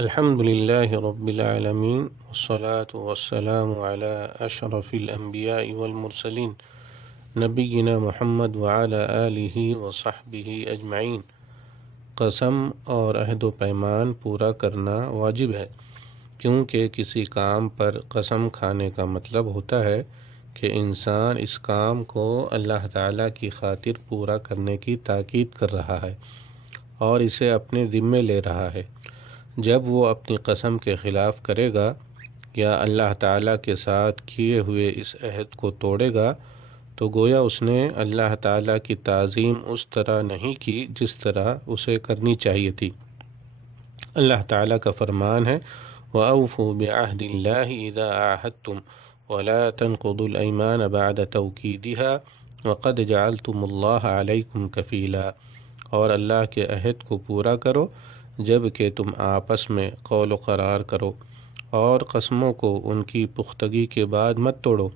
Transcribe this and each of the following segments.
الحمد لله رب العالمين والصلاة والسلام على أشرف الأنبياء والمرسلين نبينا محمد وعلى آله وصحبه أجمعين۔ قسم اور عہد و پیمان پورا کرنا واجب ہے، کیونکہ کسی کام پر قسم کھانے کا مطلب ہوتا ہے کہ انسان اس کام کو اللہ تعالیٰ کی خاطر پورا کرنے کی تاکید کر رہا ہے اور اسے اپنے ذمے لے رہا ہے۔ جب وہ اپنی قسم کے خلاف کرے گا یا اللہ تعالیٰ کے ساتھ کیے ہوئے اس عہد کو توڑے گا تو گویا اس نے اللہ تعالیٰ کی تعظیم اس طرح نہیں کی جس طرح اسے کرنی چاہیے تھی۔ اللہ تعالیٰ کا فرمان ہے وَأَوْفُوا بِعَهْدِ اللَّهِ إِذَا عَاهَدتُّمْ وَلَا تَنقُضُوا الْأَيْمَانَ بَعْدَ تَوْكِيدِهَا وَقَدْ جَعَلْتُمُ اللَّهَ عَلَيْكُمْ كَفِيلًا، اور اللہ کے عہد کو پورا کرو جب کہ تم آپس میں قول و قرار کرو، اور قسموں کو ان کی پختگی کے بعد مت توڑو،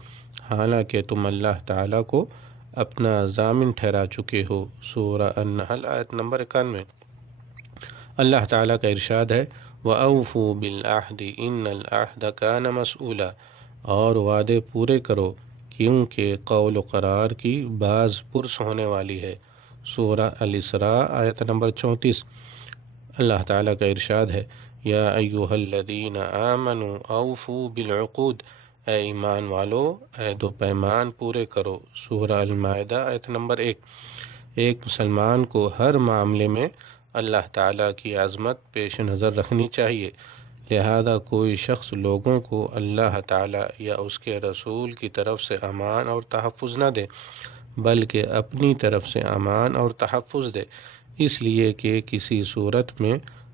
حالانکہ تم اللہ تعالیٰ کو اپنا ضامن ٹھہرا چکے ہو۔ سورہ النحل آیت نمبر 91۔ اللہ تعالیٰ کا ارشاد ہے وَأَوْفُوا بِالْعَهْدِ إِنَّ الْعَهْدَ كَانَ مَسْئُولًا، اور وعدے پورے کرو کیونکہ قول و قرار کی باز پرس ہونے والی ہے۔ سورہ الاسراء آیت نمبر 34۔ اللہ تعالیٰ کا ارشاد ہے یا ایھا الذین آمنوا اوفوا بالعقود، اے ایمان والو عہد و پیمان پورے کرو۔ سورہ المائدہ آیت نمبر 1۔ ایک مسلمان کو ہر معاملے میں اللہ تعالیٰ کی عظمت پیش نظر رکھنی چاہیے، لہذا کوئی شخص لوگوں کو اللہ تعالیٰ یا اس کے رسول کی طرف سے امان اور تحفظ نہ دے، بلکہ اپنی طرف سے امان اور تحفظ دے، اس لیے کہ کسی صورت میں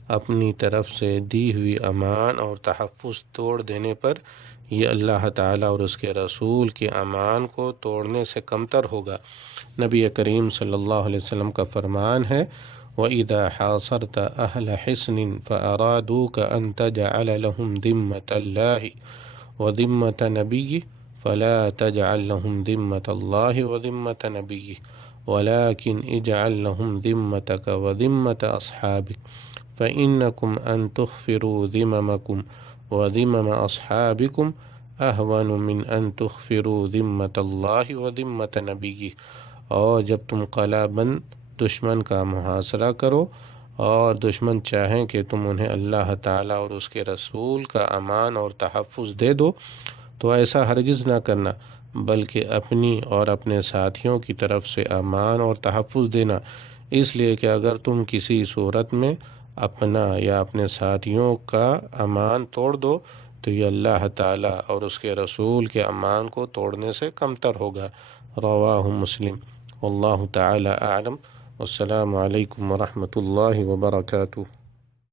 اپنی طرف سے دی ہوئی امان اور تحفظ توڑ دینے پر یہ اللہ تعالیٰ اور اس کے رسول کے امان کو توڑنے سے کمتر ہوگا۔ نبی کریم صلی اللہ علیہ وسلم کا فرمان ہے وَإِذَا حَاصَرْتَ أَهْلَ حِصْنٍ فَأَرَادُوكَ أَن تَجْعَلَ لَهُمْ ذِمَّةَ اللَّهِ وَذِمَّةَ نَبِيِّهِ فَلَا تَجْعَلْ لَهُمْ ذِمَّةَ اللَّهِ وَذِمَّةَ نَبِيِّهِ وَلَكِنْ اجْعَلْ لَهُمْ ذِمَّتَكَ وَذِمَّةَ أَصْحَابِكَ فَإِنَّكُمْ أَن تُخْفِرُوا ذِمَمَكُمْ وَذِمَمَ أَصْحَابِكُمْ أَهْوَنُ مِنْ أَن تُخْفِرُوا ذِمَّةَ اللَّهِ وَذِمَّةَ نَبِيِّهِ۔ اور جب تم قلع بند دشمن کا محاصرہ کرو اور دشمن چاہیں کہ تم انہیں اللہ تعالیٰ اور اس کے رسول کا امان اور تحفظ دے دو تو ایسا ہرگز نہ کرنا، بلکہ اپنی اور اپنے ساتھیوں کی طرف سے امان اور تحفظ دینا، اس لیے کہ اگر تم کسی صورت میں اپنا یا اپنے ساتھیوں کا امان توڑ دو تو یہ اللہ تعالیٰ اور اس کے رسول کے امان کو توڑنے سے کمتر ہوگا۔ رواہ مسلم۔ واللہ تعالی اعلم۔ والسلام علیکم ورحمۃ اللہ وبرکاتہ۔